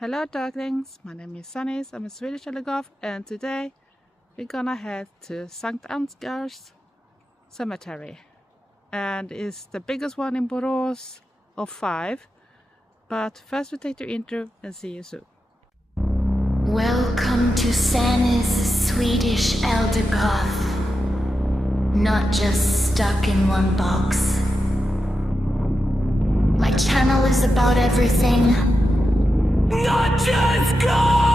Hello darklings, my name is Sanniz, I'm a Swedish Goth, and today we're gonna head to St. Ansgar's Cemetery. And it's the biggest one in Borås of 5. But first we take the intro and see you soon. Welcome to Sanniz, Swedish Elder Goth. Not just stuck in one box. My channel is about everything. Not just God!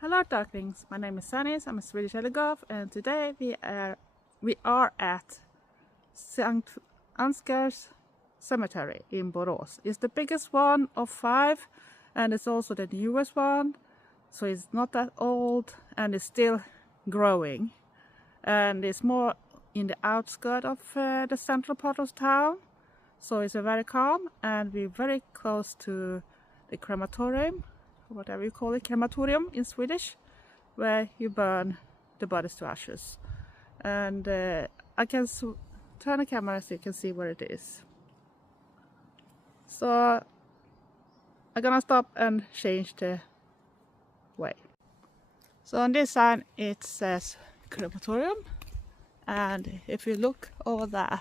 Hello darklings, my name is Sanniz, I'm a Swedish Goth, and today we are at St. Ansgar's Cemetery in Borås. It's the biggest one of 5 and it's also the newest one, so it's not that old and it's still growing, and it's more in the outskirts of the central part of town, so it's very calm, and we're very close to the crematorium, whatever you call it, crematorium in Swedish, where you burn the bodies to ashes. And I can turn the camera so you can see where it is. So I'm gonna stop and change the way. So on this sign it says crematorium, and if you look over there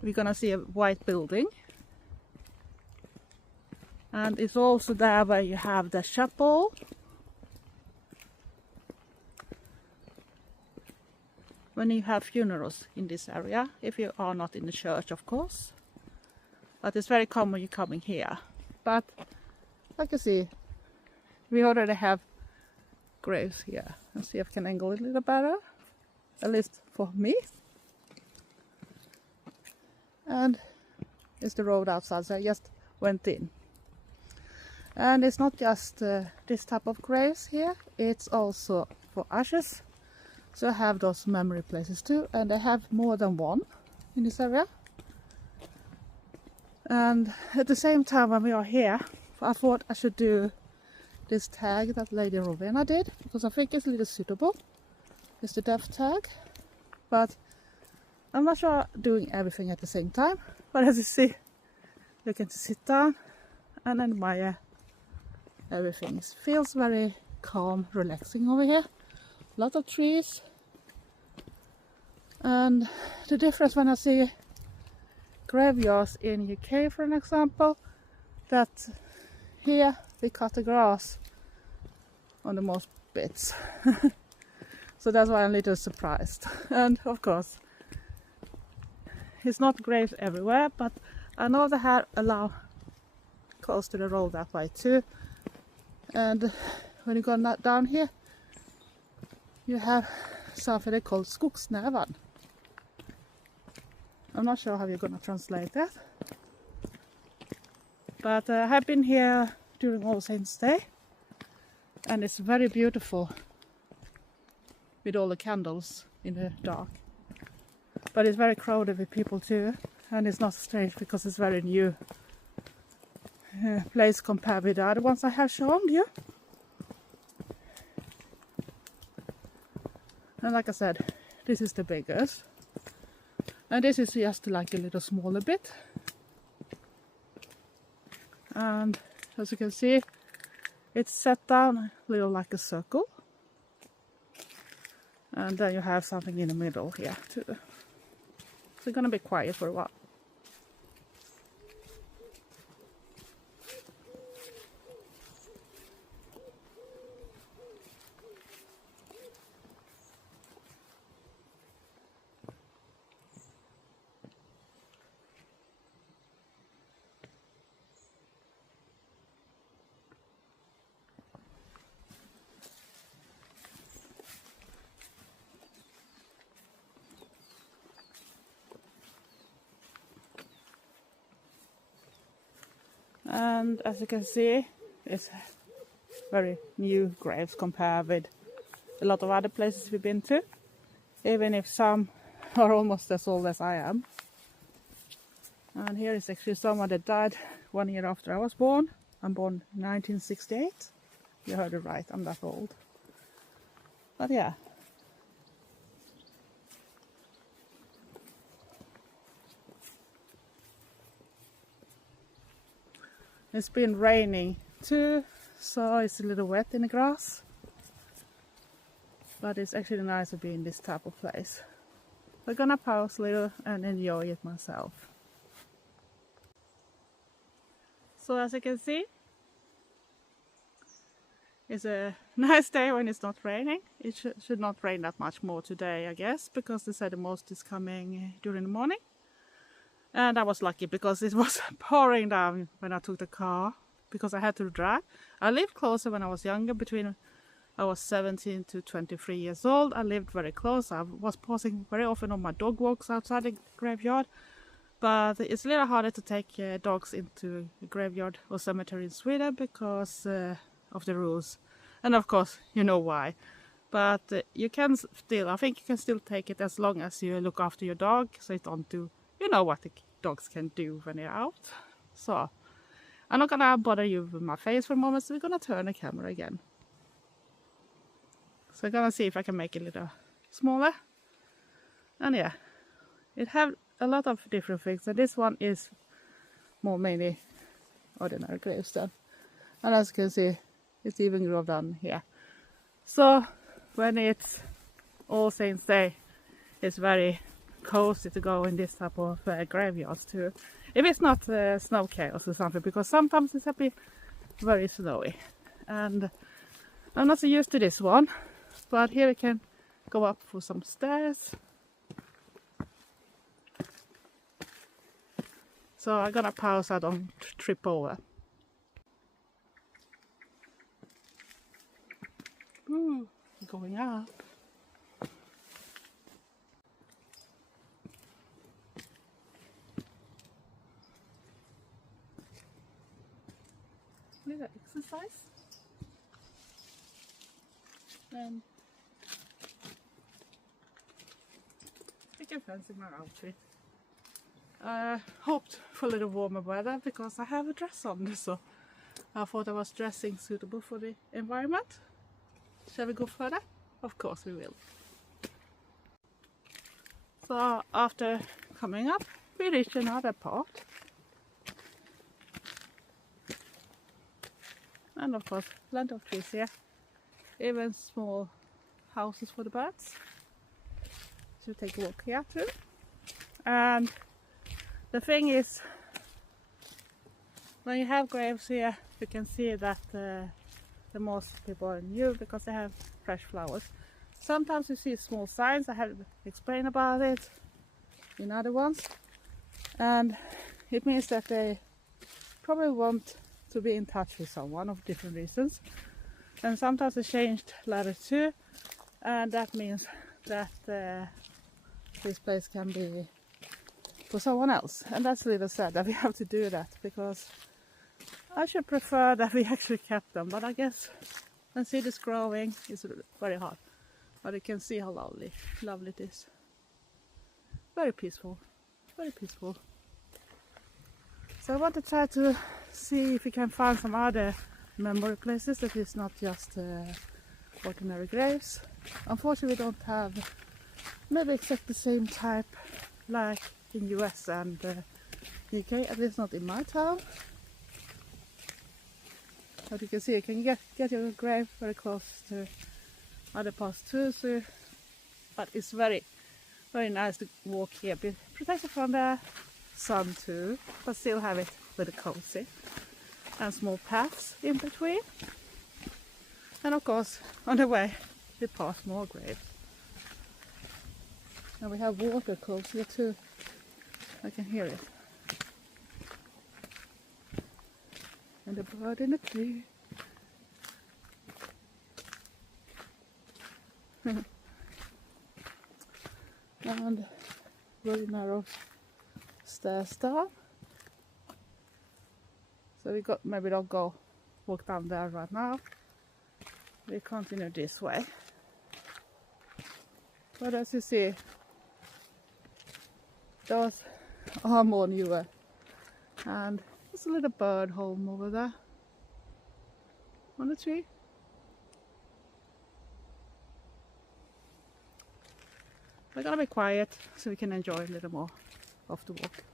we're gonna see a white building, and it's also there where you have the chapel when you have funerals in this area, if you are not in the church of course, but it's very common you coming here. But like you see, we already have graves here. Let's see if I can angle it a little better, at least for me. And it's the road outside, so I just went in. And it's not just this type of graves here, it's also for ashes. So I have those memory places too, and I have more than one in this area. And at the same time when we are here, I thought I should do this tag that Lady Rowena did, because I think it's a little suitable. It's the death tag, but I'm not sure doing everything at the same time. But as you see, you can sit down and admire everything. It feels very calm, relaxing over here. A lot of trees, and the difference when I see graveyards in UK, for an example, that here we cut the grass on the most bits. So that's why I'm a little surprised. And of course it's not graves everywhere, but I know they have allow close to the road that way too. And when you go down here you have something they call skogsnävan. I'm not sure how you're gonna translate that, but I have been here during All Saints Day, and it's very beautiful with all the candles in the dark. But it's very crowded with people too, and it's not strange because it's very new place compared with the other ones I have shown you. And like I said, this is the biggest, and this is just like a little smaller bit. And as you can see, it's set down a little like a circle, and then you have something in the middle here too. So it's gonna be quiet for a while. And as you can see, it's very new graves compared with a lot of other places we've been to, even if some are almost as old as I am. And here is actually someone that died 1 year after I was born. I'm born in 1968. You heard it right, I'm that old. But yeah, It's been raining too, so it's a little wet in the grass. But it's actually nice to be in this type of place. I'm gonna pause a little and enjoy it myself. So as you can see, it's a nice day when it's not raining. It should not rain that much more today, I guess, because they said the most is coming during the morning. And I was lucky because it was pouring down when I took the car, because I had to drive. I lived closer when I was younger, between I was 17 to 23 years old. I lived very close. I was pausing very often on my dog walks outside the graveyard. But it's a little harder to take dogs into a graveyard or cemetery in Sweden because of the rules. And of course, you know why. But you can still, I think you can still take it as long as you look after your dog, so it don't do, you know what the dogs can do when they're out. So I'm not gonna bother you with my face for a moment, so we're gonna turn the camera again. So I'm gonna see if I can make it a little smaller. And yeah, it have a lot of different things, and this one is more mainly ordinary gravestone. And as you can see, it's even grown down here. So when it's All Saints Day, it's very cozy to go in this type of graveyards too. If it's not snow chaos or something, because sometimes it's a bit very snowy. And I'm not so used to this one, but here we can go up for some stairs. So I'm gonna pause so I don't trip over. Ooh, going up. Little exercise. And I can fancy my outfit. I hoped for a little warmer weather because I have a dress on, so I thought I was dressing suitable for the environment. Shall we go further? Of course we will. So after coming up, we reach another part. And of course, plenty of trees here. Even small houses for the birds. So take a walk here too. And the thing is, when you have graves here, you can see that the most people are new because they have fresh flowers. Sometimes you see small signs, I have explained about it in other ones. And it means that they probably want to be in touch with someone of different reasons. And sometimes they changed letters too, and that means that this place can be for someone else. And that's a little sad that we have to do that, because I should prefer that we actually kept them, but I guess when seed is growing it's very hard. But you can see how lovely it is. Very peaceful, very peaceful. So I want to try to see if we can find some other memory places that is not just ordinary graves. Unfortunately we don't have maybe exactly the same type like in US and UK, at least not in my town. But you can see you can get your grave very close to other parts too, so, but it's very nice to walk here, be protected from the sun too, but still have it very cozy, and small paths in between. And of course on the way we pass more graves, and we have water close here too. I can hear it, and the bird in the tree. And very narrow stairs down, so we maybe don't go walk down there right now. We continue this way, but as you see, those are more newer, and there's a little bird home over there on the tree. We're gonna be quiet so we can enjoy a little more of the walk.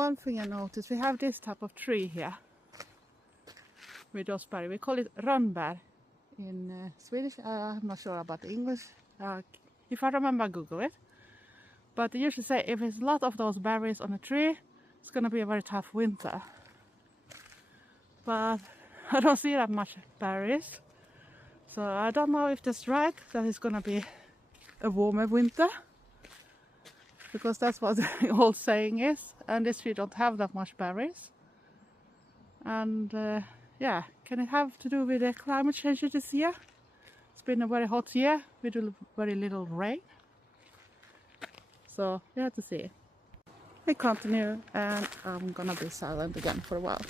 one thing I noticed, we have this type of tree here with those berries. We call it rönnbär in Swedish. I'm not sure about the English. If I remember, Google it. But they usually say if there's a lot of those berries on a tree, it's going to be a very tough winter. But I don't see that much berries. So I don't know if that's right, that it's going to be a warmer winter. Because that's what the old saying is. And this tree don't have that much berries. And yeah, can it have to do with the climate change this year? It's been a very hot year with very little rain. So we have to see. We continue, and I'm gonna be silent again for a while.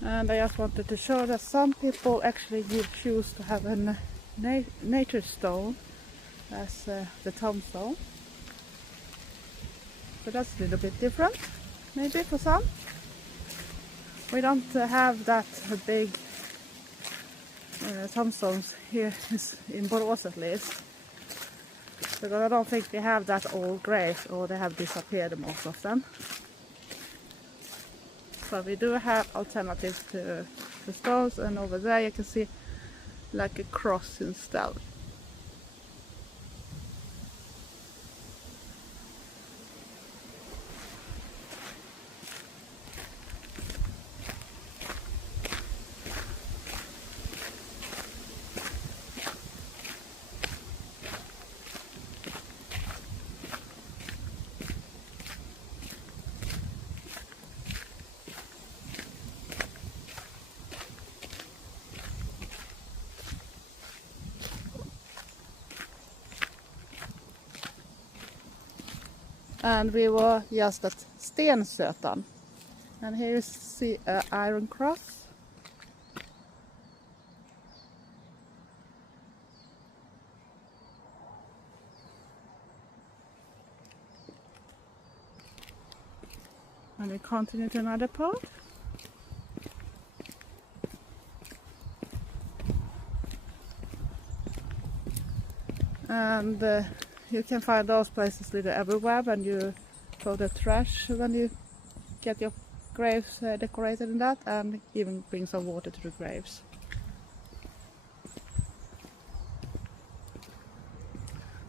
And I just wanted to show that some people actually choose to have a nature stone as the tombstone. So that's a little bit different, maybe for some. We don't have that big tombstones here in Borås at least. Because I don't think we have that old graves, or they have disappeared, most of them. So we do have alternatives to the stones, and over there you can see like a cross instead. And we were just at Stensötan, and here you see an iron cross. And we continue to another part. And you can find those places little everywhere when you throw the trash, when you get your graves decorated in that, and even bring some water to the graves.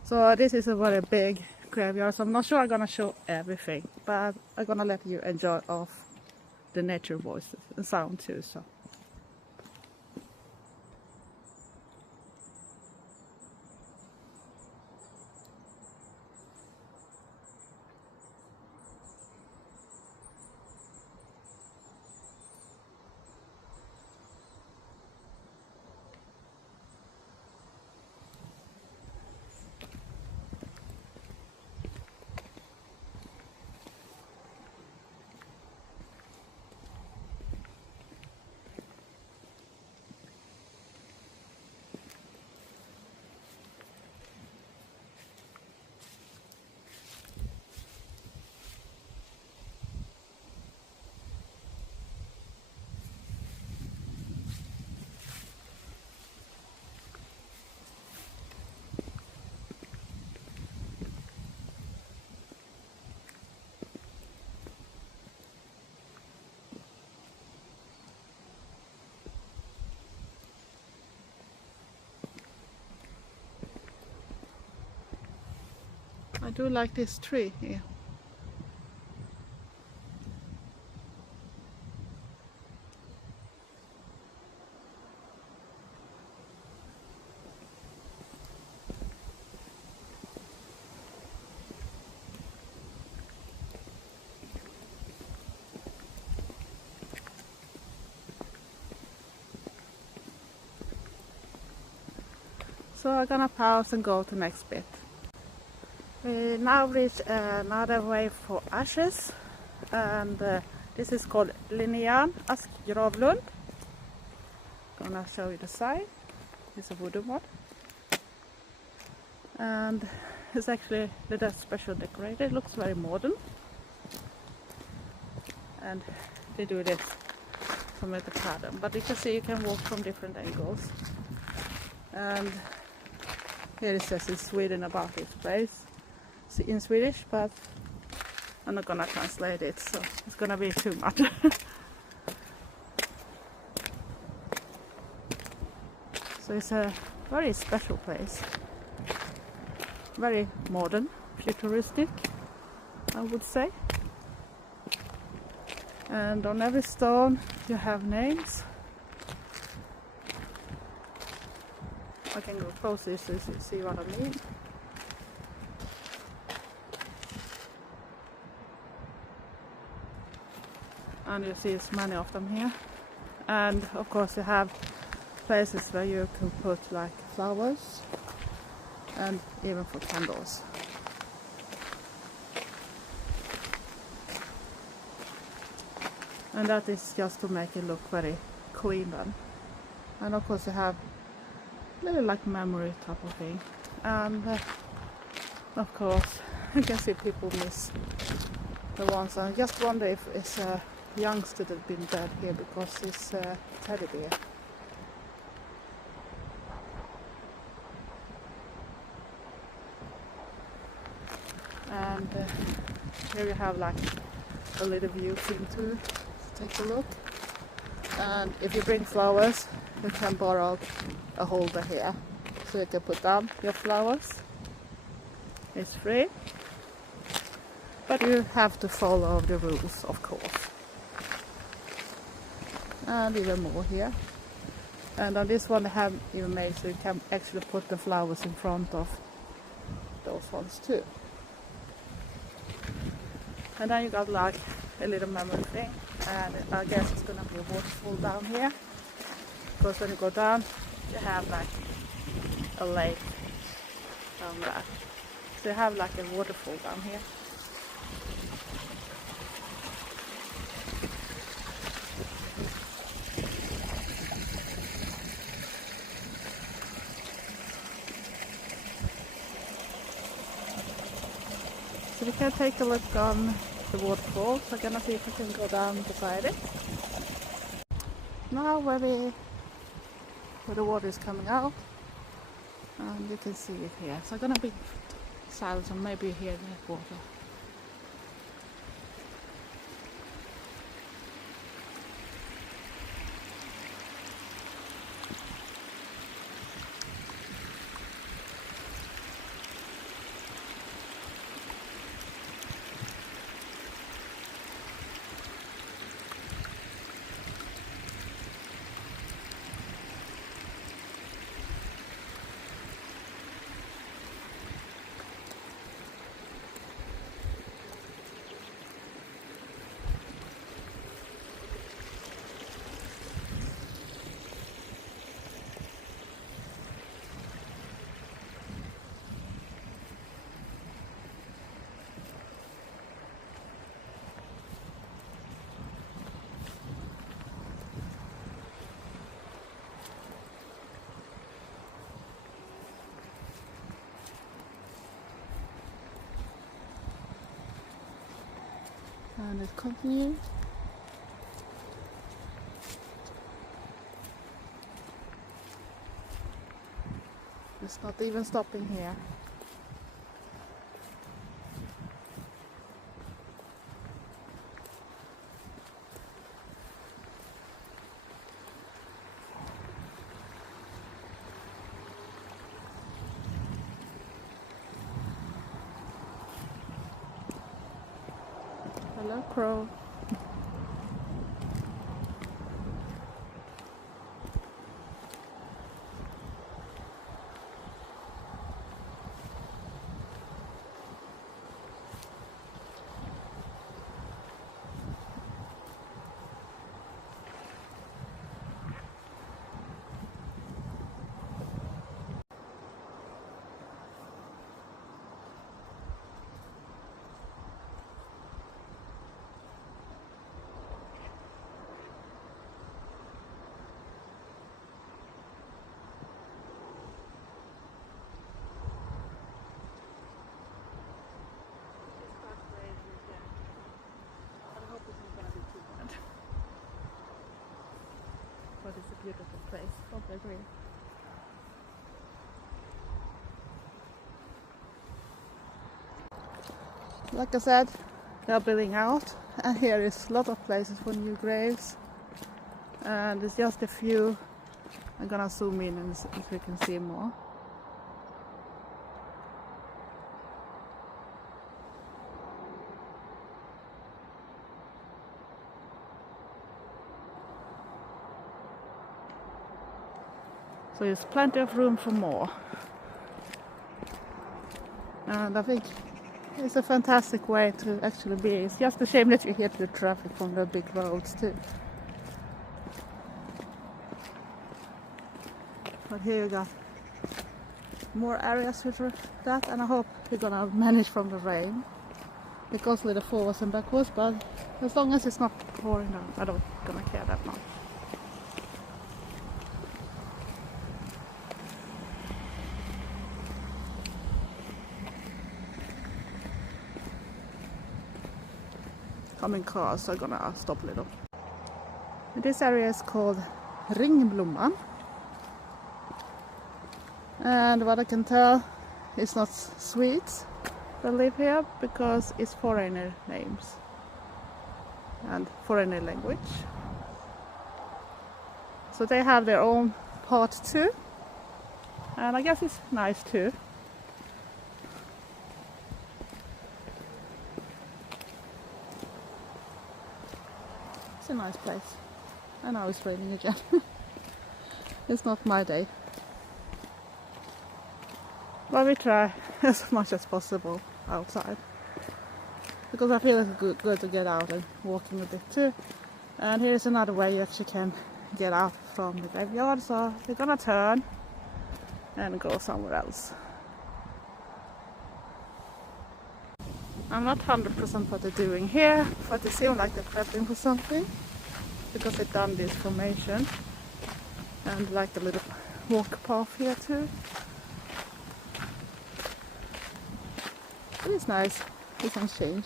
So this is a very big graveyard, so I'm not sure I'm gonna show everything, but I'm gonna let you enjoy of the nature voices and sound too. So. I do like this tree here. So I'm gonna pause and go to the next bit. We now reach another way for ashes, and this is called Linnean Askgravlund. Gonna show you the sign. It's a wooden one, and it's actually a little special decorated. It looks very modern, and they do this from the pattern. But you can see you can walk from different angles, and here it says in Sweden about this place. It's in Swedish, but I'm not gonna translate it, so it's gonna be too much. So it's a very special place. Very modern, futuristic, I would say. And on every stone you have names. I can go closer so you see what I mean. And you see it's many of them here. And of course you have places where you can put like flowers and even for candles. And that is just to make it look very clean then. And of course you have a little like memory type of thing. And of course you can see people miss the ones. I just wonder if it's a youngster that's been dead here because it's a teddy bear. And here you have like a little view thing too. Take a look. And if you bring flowers, you can borrow a holder here, so you can put down your flowers. It's free, but you have to follow the rules, of course. And even more here. And on this one they have even made so you can actually put the flowers in front of those ones too. And then you got like a little memory thing, and I guess it's gonna be a waterfall down here, because when you go down you have like a lake down there, so you have like a waterfall down here. So we can take a look on the waterfall. So I'm gonna see if I can go down beside it. Now where the water is coming out, and you can see it here. So I'm gonna be silent and maybe hear the water. And it continues. It's not even stopping here. Hello, crow. but it's a beautiful place. Don't you agree? Like I said, they're building out, and here is a lot of places for new graves, and it's just a few. I'm gonna zoom in and see if we can see more. So there's plenty of room for more, and I think it's a fantastic way to actually be. It's just a shame that you hear the traffic from the big roads too. But here you got more areas with that, and I hope you're gonna manage from the rain. It goes a little forwards and backwards, but as long as it's not pouring down, I don't gonna care that much. Coming cars, so I'm gonna stop a little. This area is called Ringblomman, and what I can tell, it's not Swedes that live here because it's foreigner names and foreigner language. So they have their own part too, and I guess it's nice too. It's a nice place. And now it's raining again. It's not my day. But we try as much as possible outside. Because I feel it's good to get out and walking a bit too. And here's another way that you can get out from the graveyard. So we're gonna turn and go somewhere else. I'm not 100% what they're doing here, but it seems like they're prepping for something, because they've done this formation and like a little walk path here too. It's nice, it can change.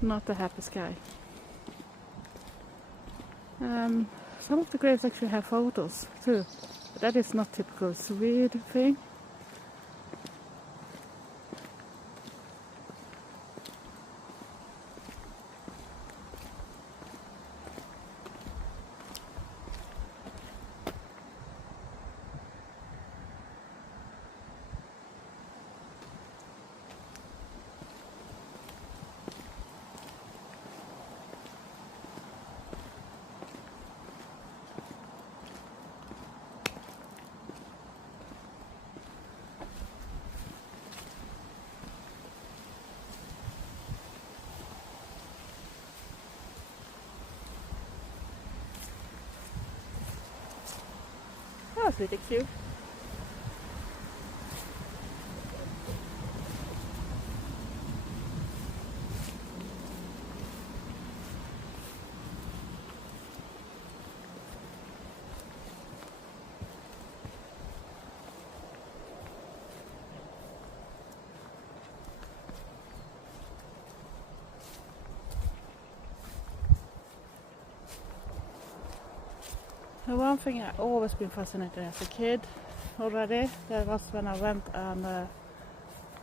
Not a happy sky. Some of the graves actually have photos too, but that is not typical Swede thing. That was really cute. The one thing I've always been fascinated as a kid already, that was when I went and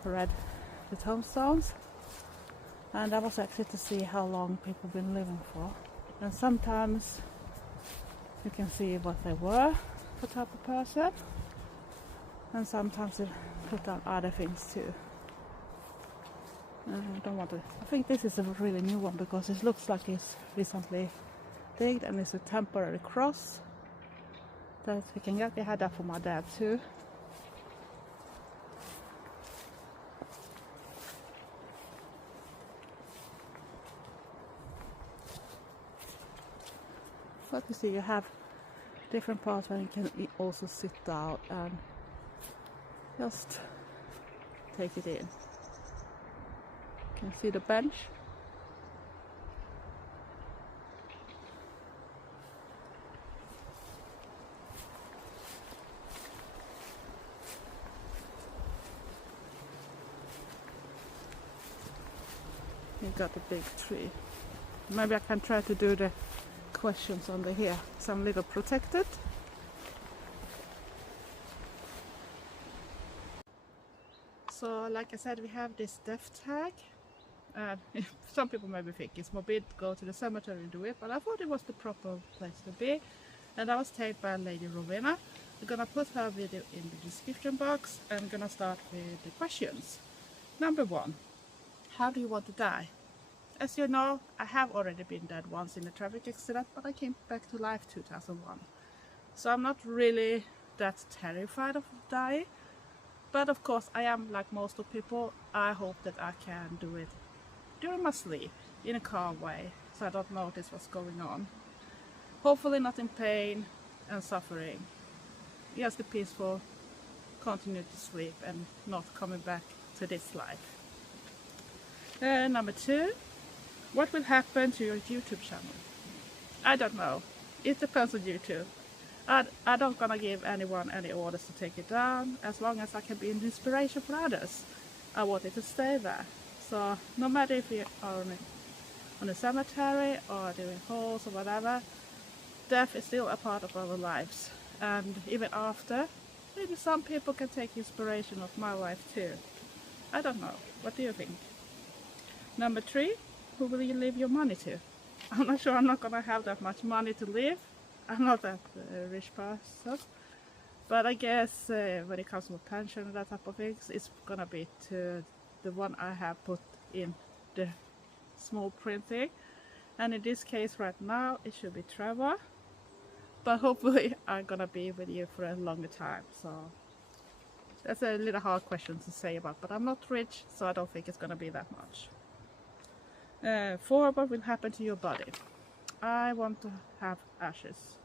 read the tombstones, and that was actually to see how long people have been living for. And sometimes you can see what they were, what type of person, and sometimes they put down other things too. I don't want to. I think this is a really new one because it looks like it's recently digged, and it's a temporary cross that we can get. We had that for my dad too. But you see, you have different parts where you can also sit down and just take it in. You can see the bench. You got a big tree. Maybe I can try to do the questions under here. Some little protected. So like I said, we have this death tag. And some people maybe think it's morbid to go to the cemetery and do it, but I thought it was the proper place to be. And I was tagged by Lady Rowena. I'm gonna put her video in the description box and I'm gonna start with the questions. Number 1. How do you want to die? As you know, I have already been dead once in a traffic accident, but I came back to life 2001. So I'm not really that terrified of dying. But of course, I am like most of people. I hope that I can do it during my sleep, in a calm way, so I don't notice what's going on. Hopefully not in pain and suffering. Just a peaceful, continue to sleep and not coming back to this life. Number 2. What will happen to your YouTube channel? I don't know. It depends on YouTube. I don't gonna give anyone any orders to take it down. As long as I can be an inspiration for others, I want it to stay there. So no matter if you are on a cemetery or doing halls or whatever, death is still a part of our lives. And even after, maybe some people can take inspiration of my life too. I don't know. What do you think? Number 3. Who will you leave your money to? I'm not sure. I'm not gonna have that much money to leave. I'm not that rich person, but I guess when it comes to pension and that type of things, it's gonna be to the one I have put in the small printing, and in this case right now it should be Trevor, but hopefully I'm gonna be with you for a longer time. So that's a little hard question to say about, but I'm not rich, so I don't think it's gonna be that much. 4. What will happen to your body? I want to have ashes.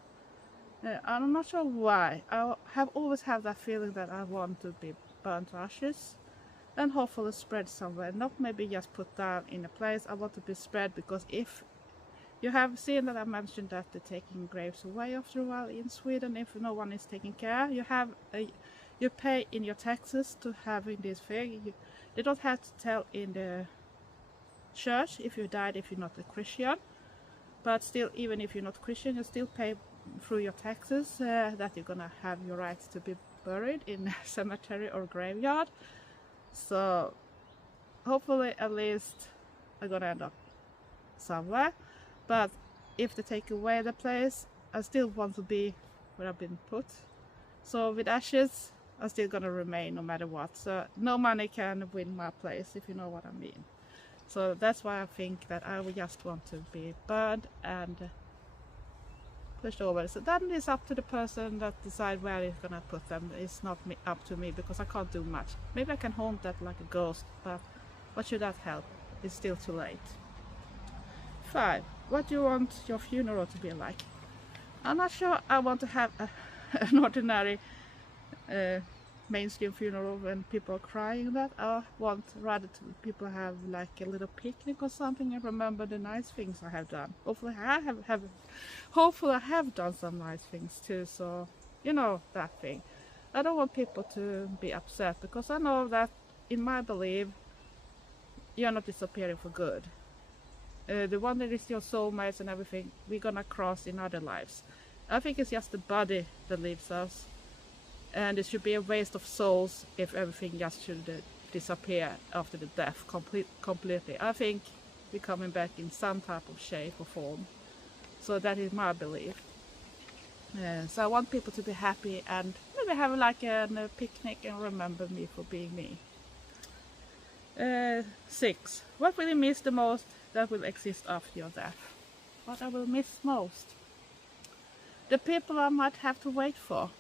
I'm not sure why. I have always had that feeling that I want to be burnt to ashes and hopefully spread somewhere, not maybe just put down in a place. I want to be spread, because if you have seen that I mentioned that they're taking graves away after a while in Sweden, if no one is taking care, you pay in your taxes to having this thing. They don't have to tell in the church if you died if you're not a Christian. But still, even if you're not Christian, you still pay through your taxes that you're gonna have your rights to be buried in a cemetery or graveyard. So hopefully at least I'm gonna end up somewhere. But if they take away the place, I still want to be where I've been put. So with ashes, I'm still gonna remain no matter what. So no money can win my place, if you know what I mean. So that's why I think that I would just want to be burned and pushed over. So then it's up to the person that decide where he's gonna put them. It's not up to me, because I can't do much. Maybe I can haunt that like a ghost, but what should that help? It's still too late. 5. What do you want your funeral to be like? I'm not sure I want to have an ordinary mainstream funeral when people are crying. That I want rather to people have like a little picnic or something and remember the nice things I have done. Hopefully I have done some nice things too, so you know that thing. I don't want people to be upset, because I know that in my belief you're not disappearing for good. The one that is your soulmates and everything, we're gonna cross in other lives. I think it's just the body that leaves us. And it should be a waste of souls if everything just should disappear after the death completely. I think we're coming back in some type of shape or form. So that is my belief. So I want people to be happy and maybe have like a picnic and remember me for being me. 6. What will you miss the most that will exist after your death? What I will miss most? The people I might have to wait for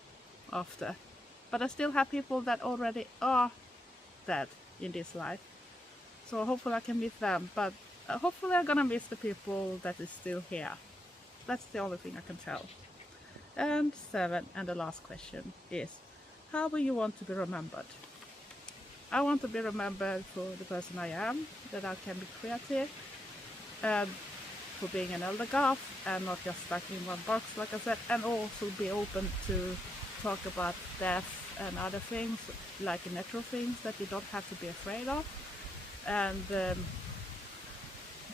after. But I still have people that already are dead in this life. So hopefully I can meet them. But hopefully I'm gonna miss the people that is still here. That's the only thing I can tell. And 7, and the last question is, how will you want to be remembered? I want to be remembered for the person I am, that I can be creative, and for being an elder goth and not just stuck in one box, like I said, and also be open to talk about death and other things, like natural things that you don't have to be afraid of. And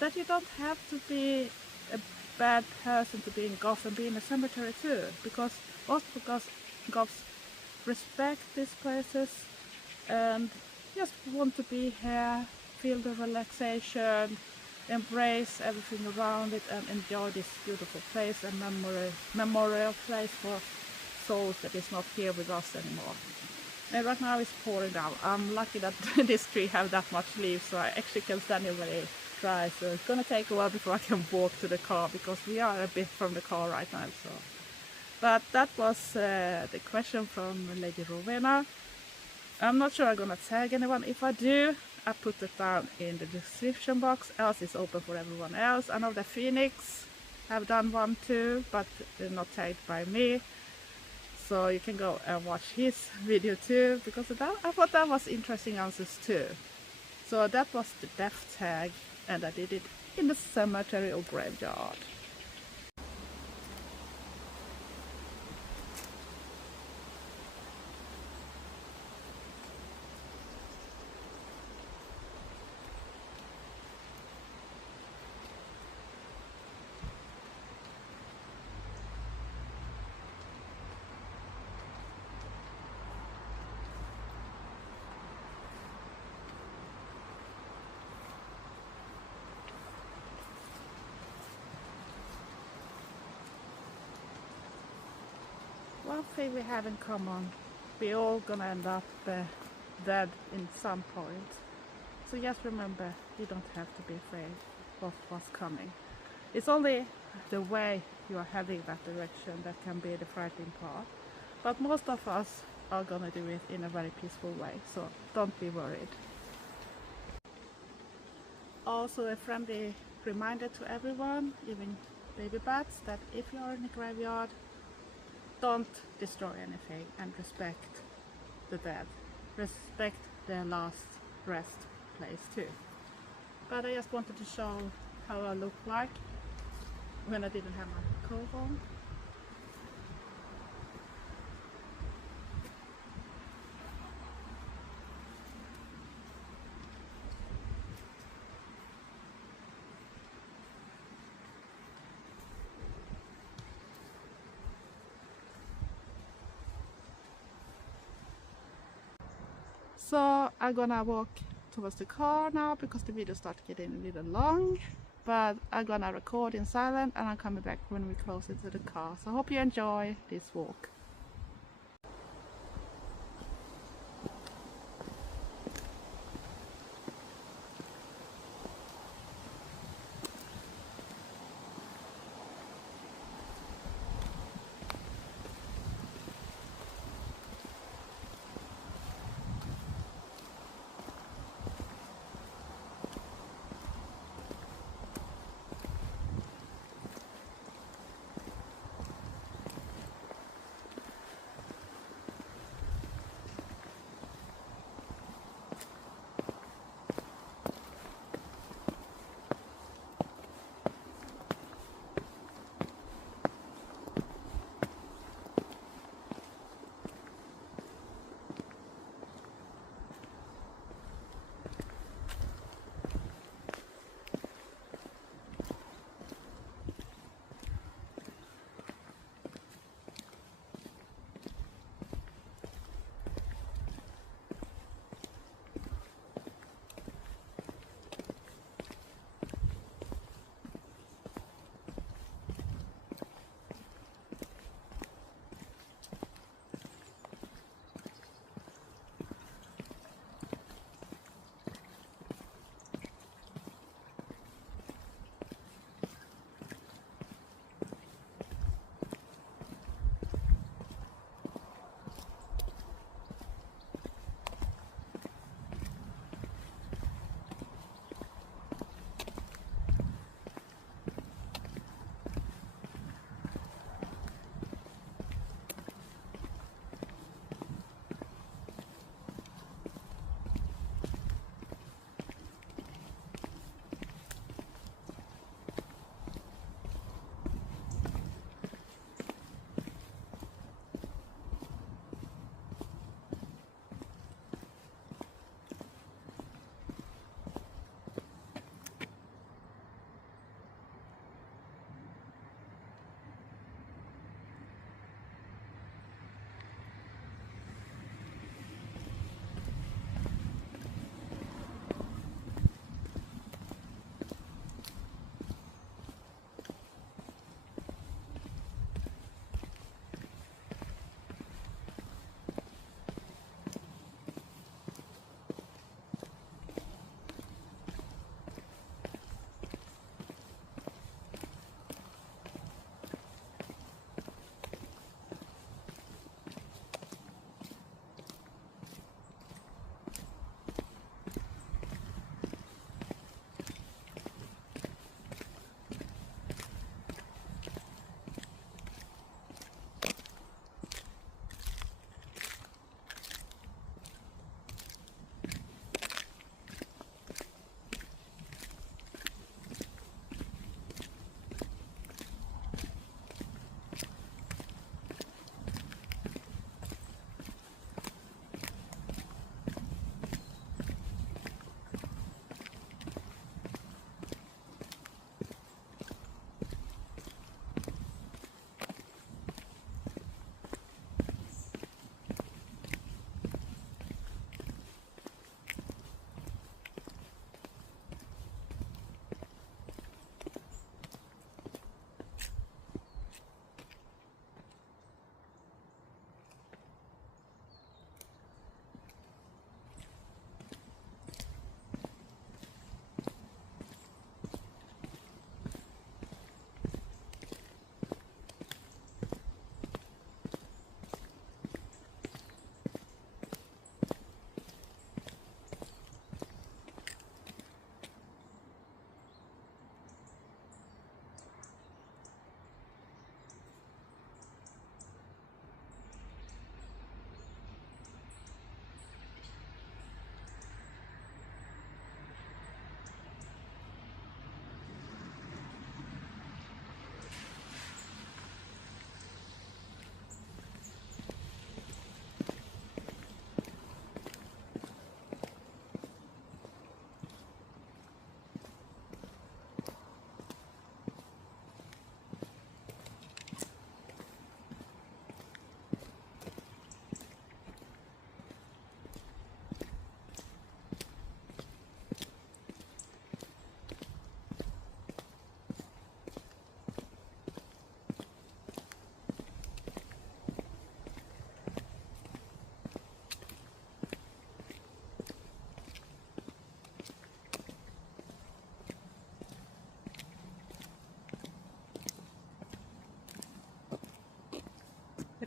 that you don't have to be a bad person to be in Goth and be in a cemetery too, because most of the Goths respect these places and just want to be here, feel the relaxation, embrace everything around it and enjoy this beautiful place and memorial place for souls that is not here with us anymore. And right now it's pouring down. I'm lucky that this tree have that much leaves, so I actually can stand here when it dries. So it's gonna take a while before I can walk to the car, because we are a bit from the car right now. So, but that was the question from Lady Rowena. I'm not sure I'm gonna tag anyone. If I do, I put it down in the description box, else it's open for everyone else. I know that Phoenix have done one too, but they're not tagged by me. So you can go and watch his video too, because of that, I thought that was interesting answers too. So that was the death tag, and I did it in the cemetery or graveyard. One thing we have in common, we all gonna end up dead in some point. So just remember, you don't have to be afraid of what's coming. It's only the way you are heading that direction that can be the frightening part. But most of us are gonna do it in a very peaceful way, so don't be worried. Also a friendly reminder to everyone, even baby bats, that if you are in a graveyard, don't destroy anything and respect the dead. Respect their last rest place too. But I just wanted to show how I look like when I didn't have my coat on. So I'm gonna walk towards the car now, because the video started getting a little long, but I'm gonna record in silent and I'm coming back when we're closer to the car. So I hope you enjoy this walk.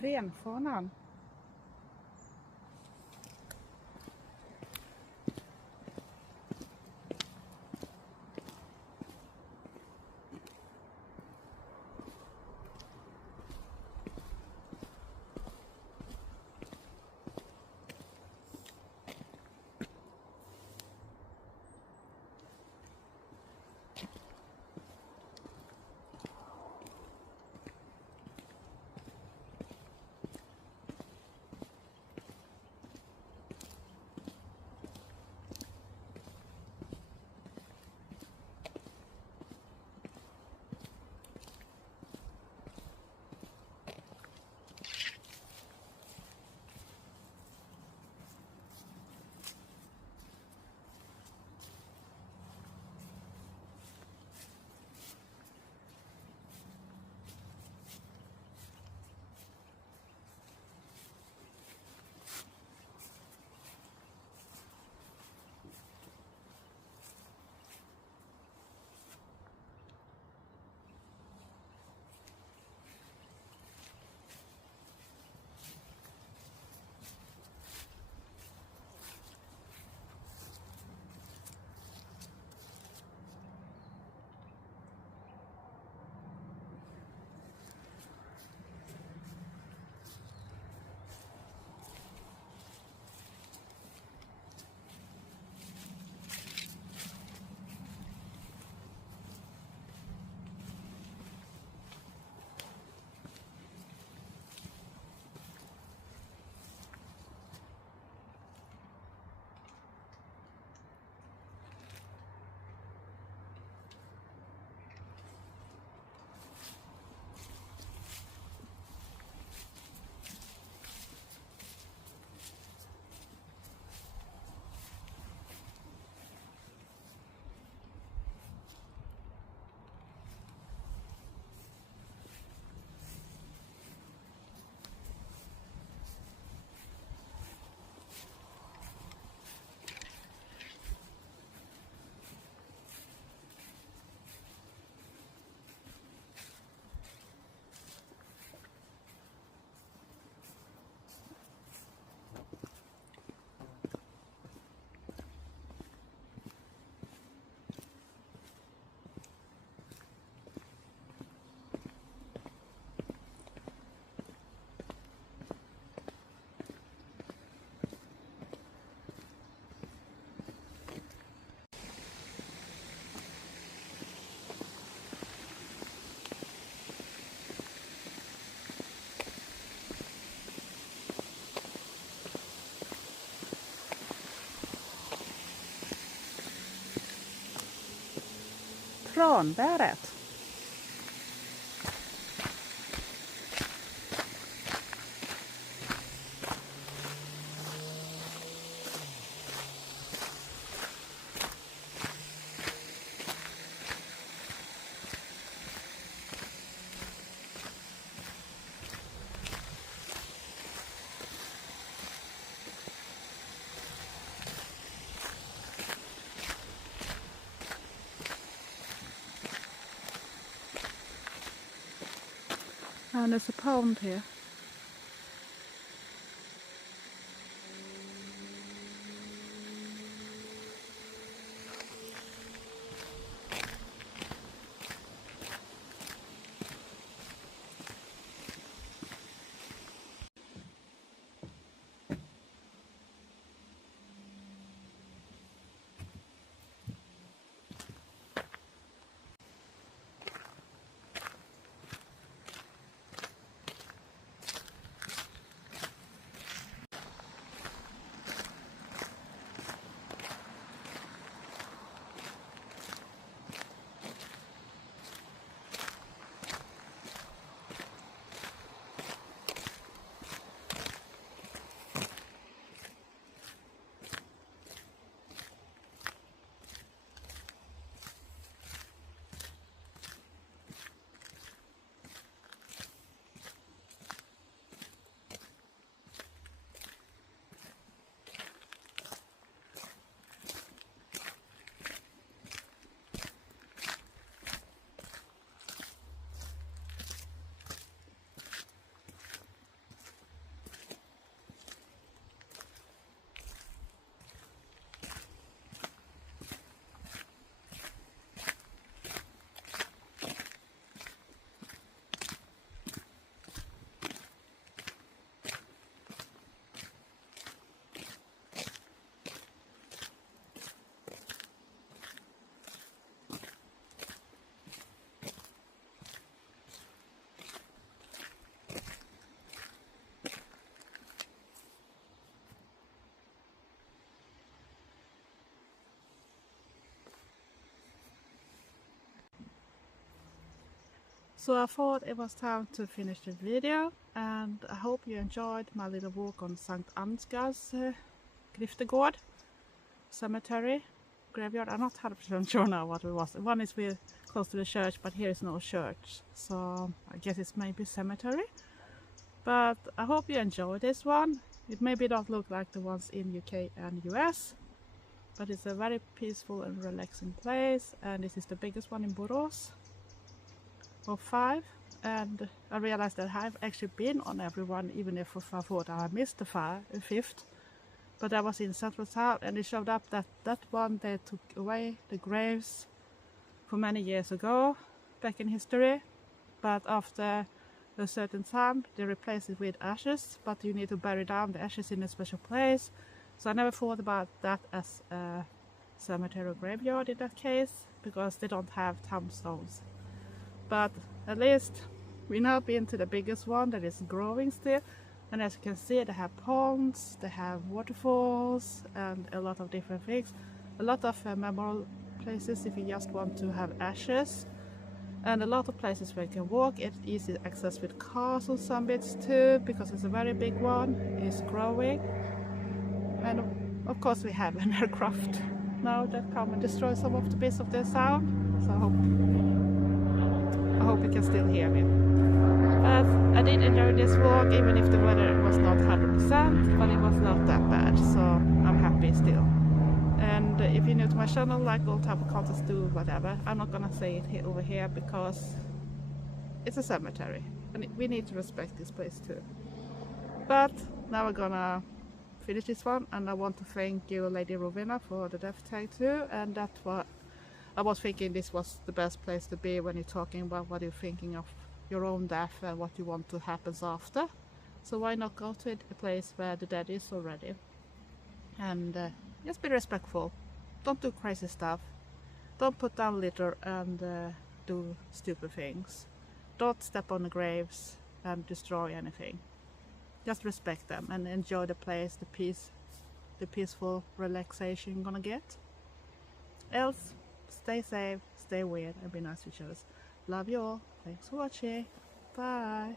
renfanan. Tranbäret. And there's a pond here. So I thought it was time to finish the video, and I hope you enjoyed my little walk on St Ansgar's Griftegård cemetery graveyard. I'm not 100% sure now what it was. One is really close to the church, but here is no church, so I guess it's maybe cemetery. But I hope you enjoyed this one. It maybe don't look like the ones in UK and US, but it's a very peaceful and relaxing place, and this is the biggest one in Borås of 5. And I realized that I've actually been on everyone, even if I thought I missed the 5th. But I was in Central Town, and it showed up that one they took away the graves for many years ago, back in history. But after a certain time, they replaced it with ashes, but you need to bury down the ashes in a special place. So I never thought about that as a cemetery or graveyard in that case, because they don't have tombstones. But at least we now been to the biggest one that is growing still, and as you can see, they have ponds, they have waterfalls, and a lot of different things. A lot of memorial places if you just want to have ashes, and a lot of places where you can walk. It's easy access with cars on some bits too, because it's a very big one. It's growing, and of course we have an aircraft now that come and destroy some of the bits of the sound. So I hope you can still hear me. But I did enjoy this walk, even if the weather was not 100%, but it was not that bad, so I'm happy still. And if you're new to my channel, like all type of content, do whatever. I'm not gonna say it over here because it's a cemetery and we need to respect this place too. But now we're gonna finish this one, and I want to thank you, Lady Rowena, for the death tag too. And that's what I was thinking, this was the best place to be when you're talking about what you're thinking of your own death and what you want to happen after. So why not go to a place where the dead is already, and just be respectful. Don't do crazy stuff. Don't put down litter and do stupid things. Don't step on the graves and destroy anything. Just respect them and enjoy the place, the peaceful relaxation you're gonna get. Else, stay safe, stay weird, and be nice to each other. Love you all. Thanks for watching. Bye.